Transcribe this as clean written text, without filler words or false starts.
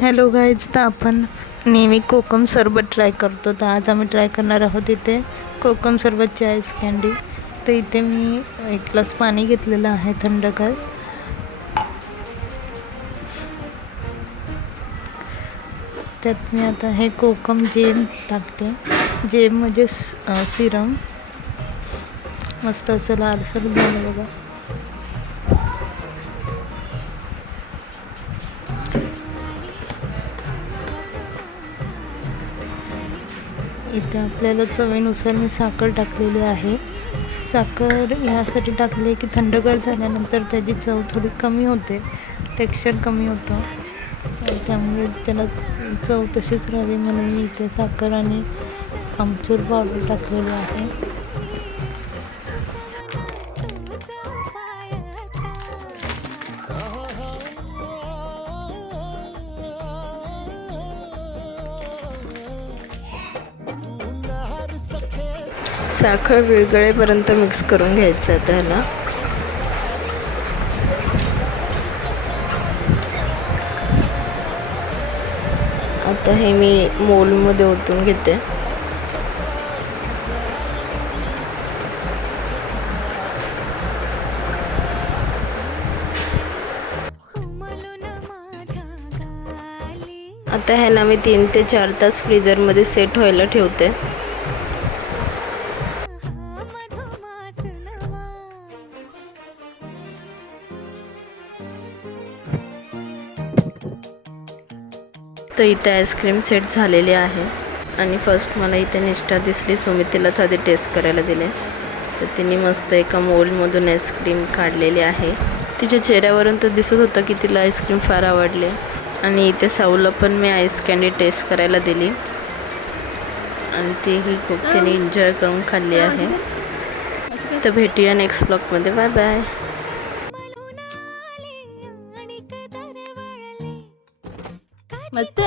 Hello guys, तर आपण नेहमी कोकम सरबत ट्राय करतो. तर आज आम्ही ट्राय करणार आहोत इथे कोकम सरबतची आईस कँडी. तर इथे मी 1 ग्लास पाणी घेतलेलं आहे थंडगार. त्यात मी आता हे कोकम जेम टाकते. जेम म्हणजे सिरम. मस्त असं लालसर झालं बघा. इथे आपल्याला चवीनुसार मी साखर टाकलेली आहे. साखर यासाठी टाकली की थंडगार झाल्यानंतर त्याची चव थोडी कमी होते, टेक्स्चर कमी होतं. त्यामुळे त्याला चव तशीच राहावी म्हणून मी इथे साखर आणि आमचूर पावडर टाकलेली आहे. साखर विरघळेपर्यंत मिक्स करून घ्यायचं आहे त्याला. आता हे मी मोल्डमध्ये ओतून घेते. आता ह्याला मी 3 ते 4 तास फ्रीजरमध्ये सेट व्हायला ठेवते. तर इथे आईस्क्रीम सेट झालेली आहे आणि फर्स्ट मला इथे निष्ठा दिसली, सो मी तिलाच आधी टेस्ट करायला दिले. तर तिने मस्त एका मोल्डमधून आईस्क्रीम काढलेली आहे. तिच्या चेहऱ्यावरून तर दिसत होतं की तिला आईस्क्रीम फार आवडले. आणि इथे साऊला पण मी आईस कँडी टेस्ट करायला दिली आणि तीही खूप तिने एन्जॉय करून खाल्ली आहे. तर भेटूया नेक्स्ट ब्लॉगमध्ये. Bye bye. मत